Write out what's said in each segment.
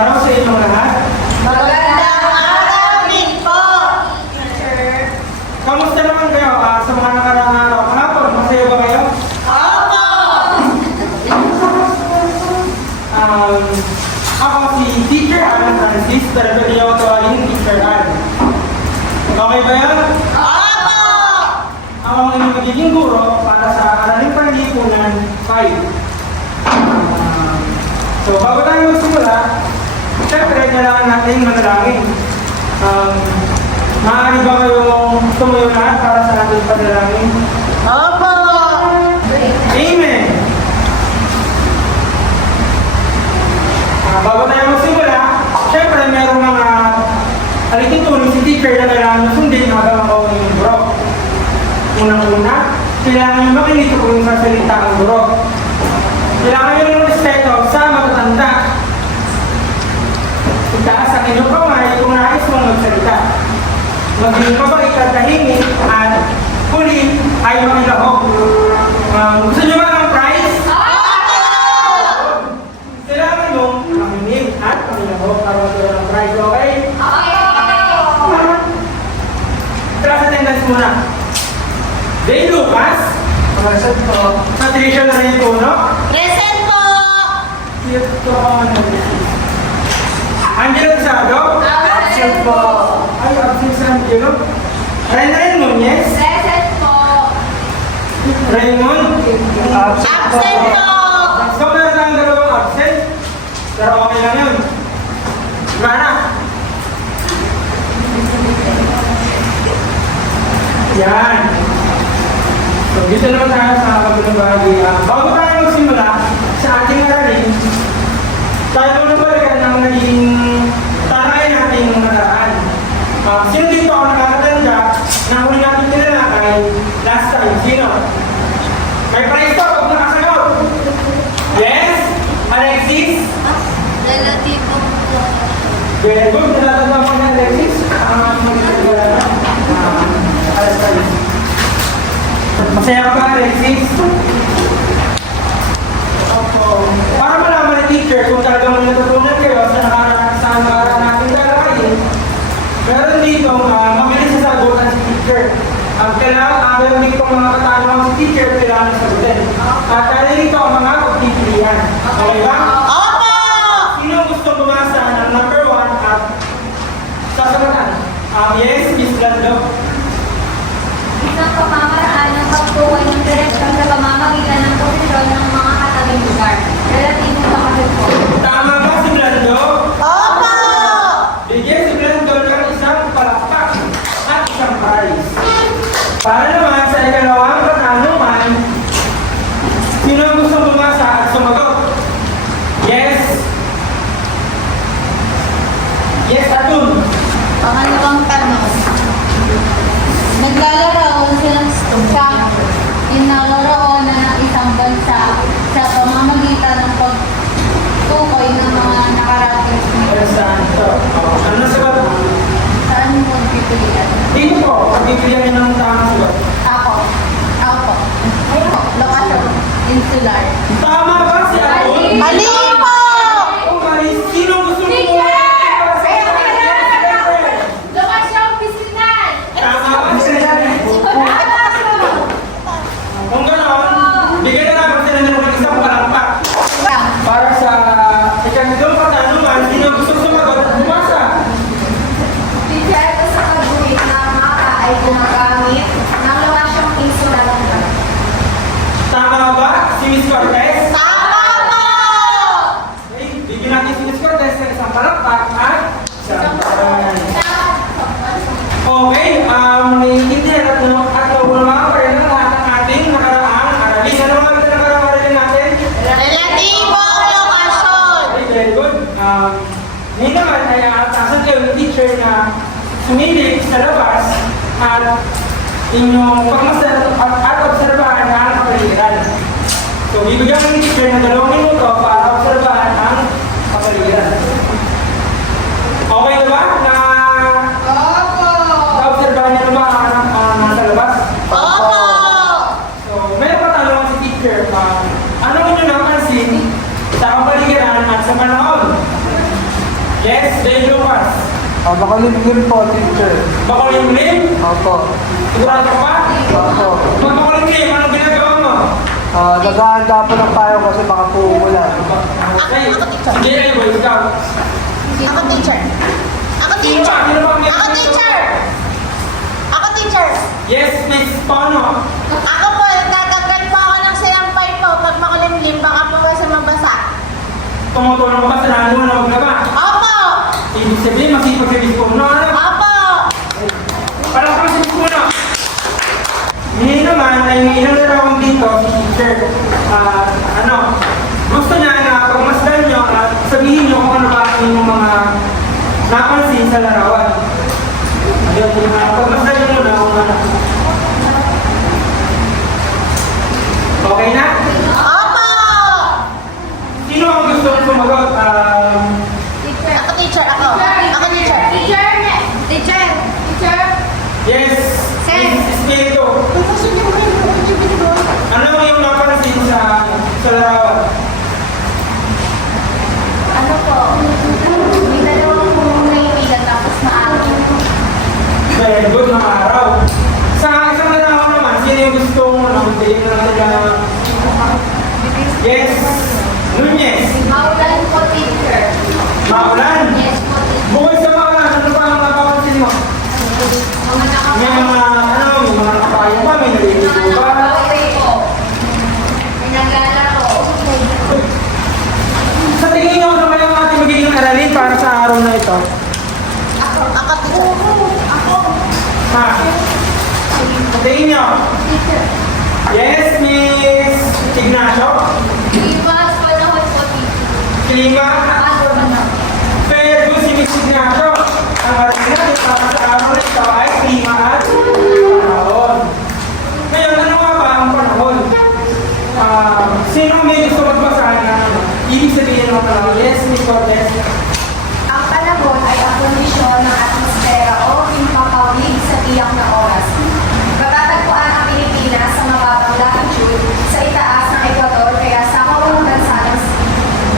araw sa inyong lahat. Magandang araw din po, teacher. Kamusta naman kayo sa mga nakaraang araw? Kahapon, masaya ba kayo? Opo! Ako si Teacher Alan Francis, pero pwede niyo ako tawagin Teacher Alan. Okay ba yan? Opo! Ako ang inyong magiging guro para sa Araling Panlipunan 5. So, bago tayo magsimula, syempre, kailangan natin manalangin. Maaari ba kayong tumuyo lahat para sa ating panalangin? Opo! Amen! Bago tayo magsimula, syempre, mayroong mga alituntunin si teacher na kailangan sundin habang ako ng guro. Unang-una, kailangan nyo makinig kung yung sasalita ang guro. Kailangan nyo ng respeto sa matatanda. Itaas ang inyong kamay kung nais mong magsalita. Maging mabait at tahimik at huli ay makilahok. Gusto nyo ba ng prize? Kailangan mong makinig at makilahok para magkaroon ng prize, okay? Class attendance muna. Jay Lucas. Present po. Patricia Narituno. Present po! Angelo Tisado. Absent po. Ay, absent sa Angelo. Renren Nunez. Present po. Raymond. Absent po. So, meron tayong dalawang absent. Pero okay lang yun. Mana? Yan. So, dito naman tayo sa kabilang bahagi. Bago tayo magsimula sa ating aralin, tayo muna balikan ng naging tanayan natin ng nakaraan. Sino dito ang nakakatanda na huli natin tinalakay last time? Sino? May prize to pag nakasagot. Yes? Alexis? Relativo po. Very good. Natatanda mo niya, Alexis? Alas tayo. Masaya ka ba, Alexis? Opo. Para malaman ni teacher kung talagang natutunan kayo sa nakaraan natin lalakayin, meron dito mabilis sa sagutan si teacher. Meron dito mga katanungan si teacher kailangan sagutin. At meron dito ang mga pagpipilian. Okay ba? Opo! Sino gusto bumasa ng number 1 at sasagutan? Yes, Miss Lando. Isang pamamaraan ng pagtukoy ng direksyon sa pamamagitan ng posisyon ng mga katabing lugar. Relatibo sa kasipot. Tama ba si Lando? Opo! Bigyan si Lando ng isang palakpak at isang prize. Para naman sa ikalawang katanungan, sino ang gusto bumasa at sumagot? Yes. Yes, Atun. Pangalawang tanong. Naglalaraon silang sa inalaraon na ng isang bansa sa pamamagitan ng pagtukoy ng mga nakarating. Yes, ito. Ano na sagot? Saan mo pipilian? Dito po, pagpipilihan niyo ng tamang sagot. Ako. Ako po. Ayun po. Lokasyon. Insular. Tama ba si Atun? Mali po! Okay, sino gusto bumasa? Lokasyon pisinal! Tama ba si Kung gano'n, bigyan na namin sila ng isang palakpak. Para sa ikatulong katanungan, sino gusto sumagot at bumasa? Teacher, ito sa pagbuhit ng mapa ay gumagamit ng lokasyong insular. Tama ba si Miss Cortez? Tama po! Okay, bigyan natin si Miss Cortez ng isang palakpak at isang prize. Okay, naiintindihan at naunawaan pa rin ang lahat ng ating nakaraang aralin. Ano nga ito nakaraang aralin natin? Relativo lokasyon! Okay, very good. Ngayon naman ay aatasan kayo ng teacher na sumilig sa labas at inyong pagmasdan at obserbahan ang kapaligiran. So, bibigyan ng teacher na 2 minuto para obserbahan ang kapaligiran. Okay na ba? Na-obserbahan niyo na ba ang nasa labas? Opo! So, meron katanungan si teacher, ano inyo napansin sa kapaligiran at sa panahon? Yes, Dave Lucas. Makulimlim po, teacher. Makulimlim? Opo. Sigurado ka ba? Opo. Pag makulimlim, anong ginagawa mo? Naghahanda po ng payo kasi baka po umulan. Okay. Hindi na yung Boy Scout. Ako teacher. Ako Sino teacher. ba? Sino ba ang Ako teacher. Ako teacher. Yes, Miss. Paano? Ako po, nagtatanggal po ako ng sinampay po pag makulimlim, baka po kasi mabasa. Tumutulong ka ba sa nalo na huwag na ba? Opo! Ibig sabihin, masipag sa Miss Puno. Ano? Opo! Parang kang si Miss Puno. Hindi naman, ay ilang larawan dito, si teacher. Gusto niya na pagmasdan niyo at sabihin niyo kung ano ba ang inyong mga napansin sa larawan. Ayun, pagmasdan niyo muna kung ano. Okay na? Opo! Sino ang gusto mong sumagot? Teacher. Ako teacher, ako. Ako teacher. Teacher. Teacher. Teacher. Yes, Sen. Miss Espiritu. Ano yung napansin sa larawan? Ano po? May dalawang kaibigan tapos maaraw. Very good na araw. Sa isang larawan naman, sino yung gusto mo na magbiling na sila? Yes, Nunez. Maulan po, teacher. Maulan. Yes po, teacher. Bukod sa maulan, ano pa ang napapansin mo? Mga May mga nakapayong ba? May naliligo ba? nakakaway po. May naglalaro. Sa tingin nyo, ano kaya ang ating magiging aralin para sa araw na ito? Ako teacher. Ako. Ha? Sa tingin nyo? Teacher. Yes, Miss Ignacio? Iwas panahon po, teacher. Klima? Ano ba na? Pero si Miss Ignacio, ang aralin natin para sa araw na ito ay klima at panahon. Ngayon, ano nga ba ang panahon? Sino may gusto magbasa na ibig sabihin ng panahon? Yes, Miss Cortez. Ang panahon ay ang kondisyon ng atmosfera o himpapawid sa tiyak na oras. Matatagpuan ang Pilipinas sa mababang latitude sa itaas ng Ecuador kaya sa kawang bansa ng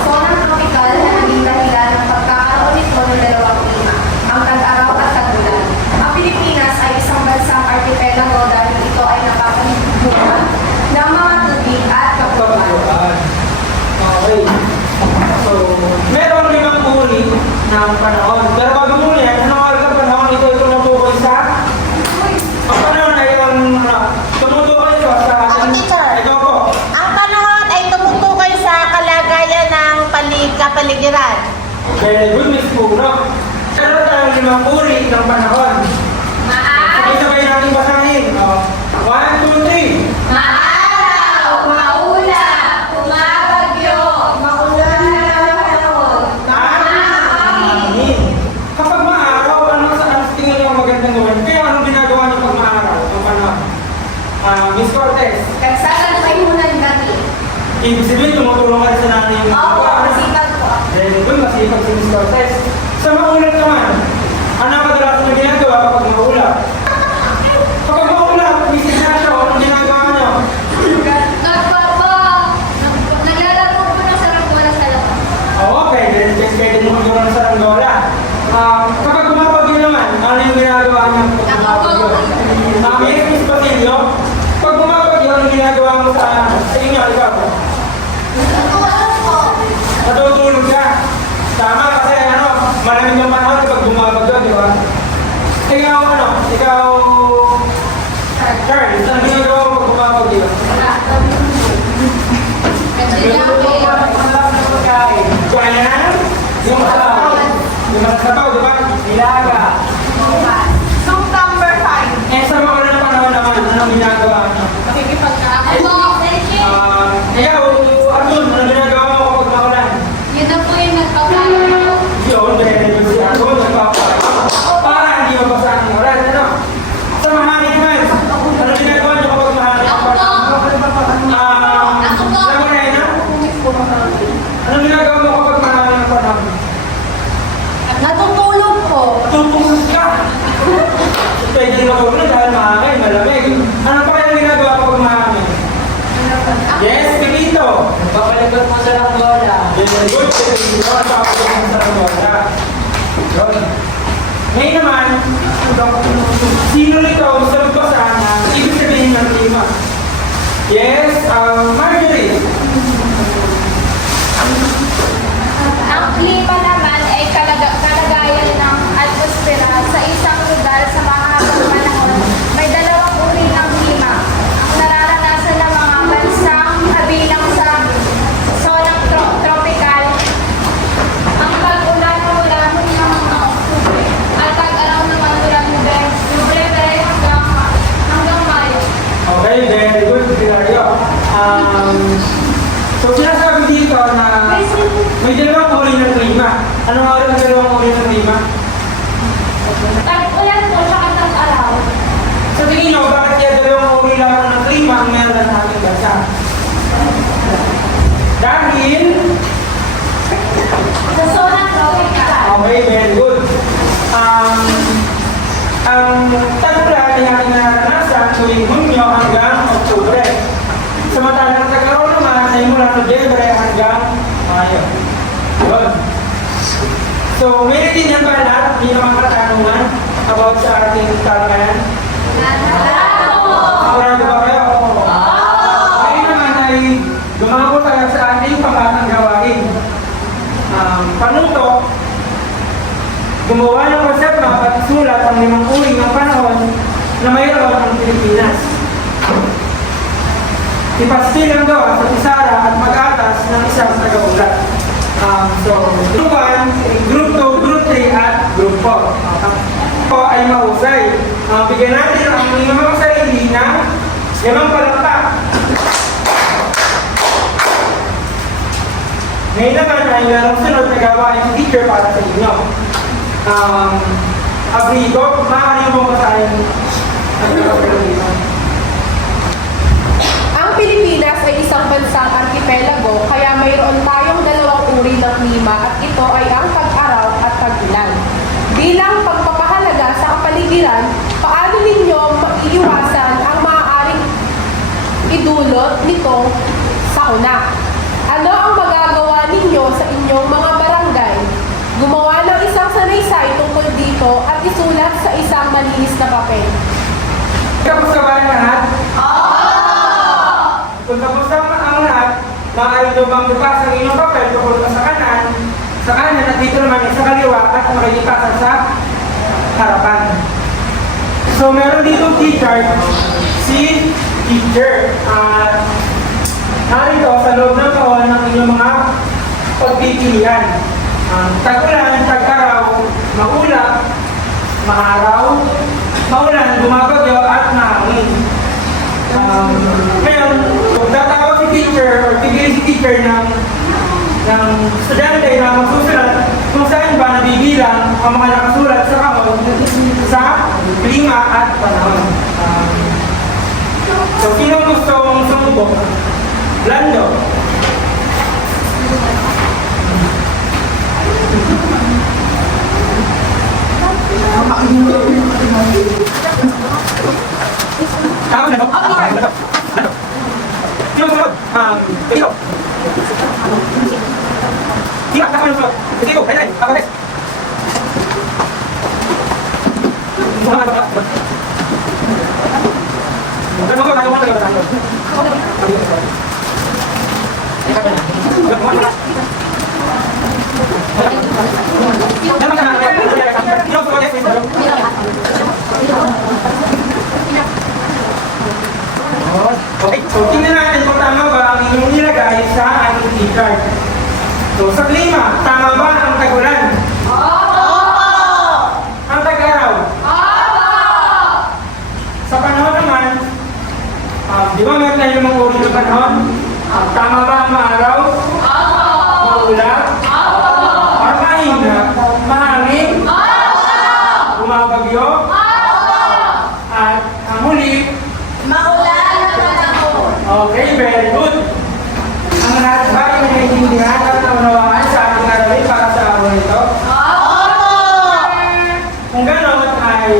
zonang tropical na naging dahilan ng pagkakaroon nito ng dalawang klima, ang tag-araw at tag-ulan. Ang Pilipinas ay isang bansang archipelago dahil ito ay napapalibutan ng mga tubig at kapuluan. Okay. So, meron limang uri ng panahon. Pero bago muna yan, ano ang sa panahon ito ay tumutukoy sa? Ang panahon ay yung tumutukoy ito sa Ako, teacher. Ikaw po. Ang panahon ay tumutukoy sa kalagayan ng kapaligiran. Very good, Miss Puno. Meron tayong limang uri ng panahon. Sabay-sabay natin basahin. 1, 2, 3. Maaraw, maula, umabagyo, maulan na panahon. Hangin. Kapag maaraw, ano sa tingin niyo ang magandang gawin? Kaya anong ginagawa niyo pag maaraw? Ang panahon? Miss Cortez, Kagsasan ay munang gabi. ibig sabihin tumutulong ka rin sa nanay yung Oo, mga masipag po. Very good, masipag si Miss Cortez. Sa maulan naman, ano ang kadalasan na ginagawa kapag maulan? Kapag maulan, Miss Ignacio, anong ginagawa niyo? Naglalaro po ng saranggola sa labas. Oo, pwede mo magkaroon sa ranggola. Kapag bumabagyo naman, ano yung ginagawa niyo? Yes, Miss Basilio, pag bumabagyo, anong ginagawa mo sa inyo? Ikaw? Natutulog ka. Tama kasi malamig ang panahon kapag bumabagyo, di ba? Ikaw Charles, ano ginagawa mo pag bumabagyo? Nagluluto ka ng masarap na pagkain. Kumain na? Yung masabaw. Yung masabaw, di ba? Nilaga. September 5. Eh, sa mga na panahon naman, anong ginagawa niyo? Ikaw, Arjun, anong ginagawa mo kapag maulan? Yun na po yung nagpapalo. Yun, dahil yun si Arjun, nagpapalaki. Para hindi mabasa ang ulan, ano? Sa mahangin naman, anong ginagawa niyo kapag mahangin ang panahon? Alam mo na yun, ha? Anong ginagawa mo kapag mahangin ang panahon? Natutulog po. Tutulog ka! Pwede na po na dahil mahangin, malamig. Ano pa kaya ginagawa kapag mahangin? Yes, Pepito! Papaligot po sa langgola. Very good, Pepito. Ang papagod sa ranggola. Ngayon naman, sino nito sa magbasa na ibig sabihin ng klima? Yes, Marjorie. Ang klima naman ay kalagayan ng atmosfera sa isang lugar sa mahabang panahon. May dalawang uri ng klima. Ang nararanasan ng mga bansang kabilang sa zonang tropical, ang tag-ulan mula Hunyo hanggang Oktubre, at tag-araw naman mula Nobyembre hanggang Mayo. Okay, very good, Hilario. So sinasabi dito na may dalawang uri ng klima. Anong uri ng dalawang uri ng klima? Tag-ulan po siya at tag-araw. Sa tingin nyo, bakit kaya dalawang uri lamang ng klima ang meron sa ating bansa? Dahil, Sa zonang tropical. okay, very good. Ang tag-ulan ay ating nararanasan tuwing Hunyo hanggang Oktubre. Samantalang tag-araw naman ay mula Nobyembre hanggang Mayo. Yun. So, may din yan ba lahat? Hindi naman katanungan about sa ating talakayan? Sigurado ba kayo? Ngayon naman ay gumamot tayo sa ating pangatang gawain. Panuto, gumawa ng concept map at isulat ang 5 uri ng panahon na mayroon ang Pilipinas. Ipastil ang gawa sa pisara at mag-atas ng isang tagaulat. So, group 1, group 2, group 3, at group 4. Ito ay mahusay. Bigyan natin ang mga sarili na 5 palakpak. Ngayon naman ay merong sunod na gawain ng teacher para sa inyo. Abrigo, maaari mo basahin ang gawain. Ang Pilipinas ay isang bansang arkipelago, kaya mayroon tayong dalawang uri ng klima at ito ay ang tag-araw at tag-ulan. Bilang pagpapahalaga sa kapaligiran, paano ninyo maiiwasan ang maaaring idulot nito sakuna? Ano ang magagawa ninyo sa inyong mga barangay? Gumawa ng isang sanaysay tungkol dito at isulat sa isang malinis na papel. Tapos na ba ang lahat? Kung tapos na ang lahat, maaari nyo bang bukas ang inyong papel tungkol sa kanan at dito naman sa kaliwa at makikitasan sa harapan. So meron dito teacher, si teacher. At narito sa loob ng taon ng inyong mga pagpipilian. Tag-ulan, tag-araw, maulap, maaraw, maulan, bumabagyo, at mahangin. Ngayon, tatawag si teacher or tigil si teacher ng estudyante na magsusulat kung saan ba nabibilang ang mga nakasulat sa kahon sa klima at panahon. So, sino gustong sumubok? Lando. Tama na ba? Lando. Sino sumunod? Ito. Sino? Saka yung sumunod? Ito. Ay. Kapatid. Sumunod ba? Okay, so tingnan natin kung tama ba ang inyong nilagay sa ating e-card. So sa klima, tama ba ang tag-ulan? Ang tag-araw? Sa panahon naman, di ba meron tayo mga uri ng panahon? Tama ba ang maaraw? Maulap? Or mahina? Mahangin? Bumabagyo? At ang huli? Okay, very good. Ang lahat ba ay naiintindihan at naunawaan sa ating aralin para sa araw nito? Kung gano'n ay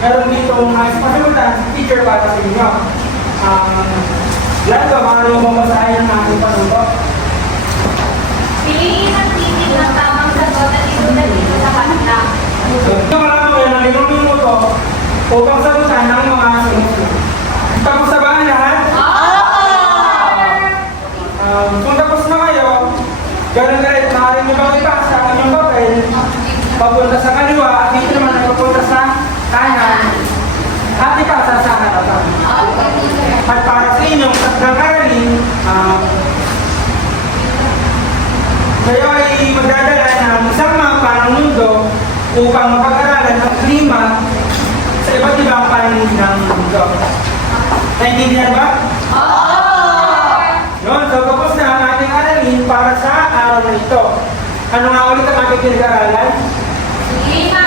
meron dito pasagutan si teacher para sa inyo. Lahat ba maaari mo basahin ang ating panuto? Piliin ang titig ng tamang sagot at isulat dito sa pasta. Ito papunta sa kaliwa at dito naman ay papunta sa kanan. At ipasa sa harapan. At para sa inyong tatlong aralin, kayo ay magdadala ng isang mapa ng mundo upang mapag-aralan ang klima sa iba't ibang panig ng mundo. Naintindihan ba? Yun, so tapos na ang ating aralin para sa araw na ito. Ano nga ulit ang ating pinag-aralan? Klima.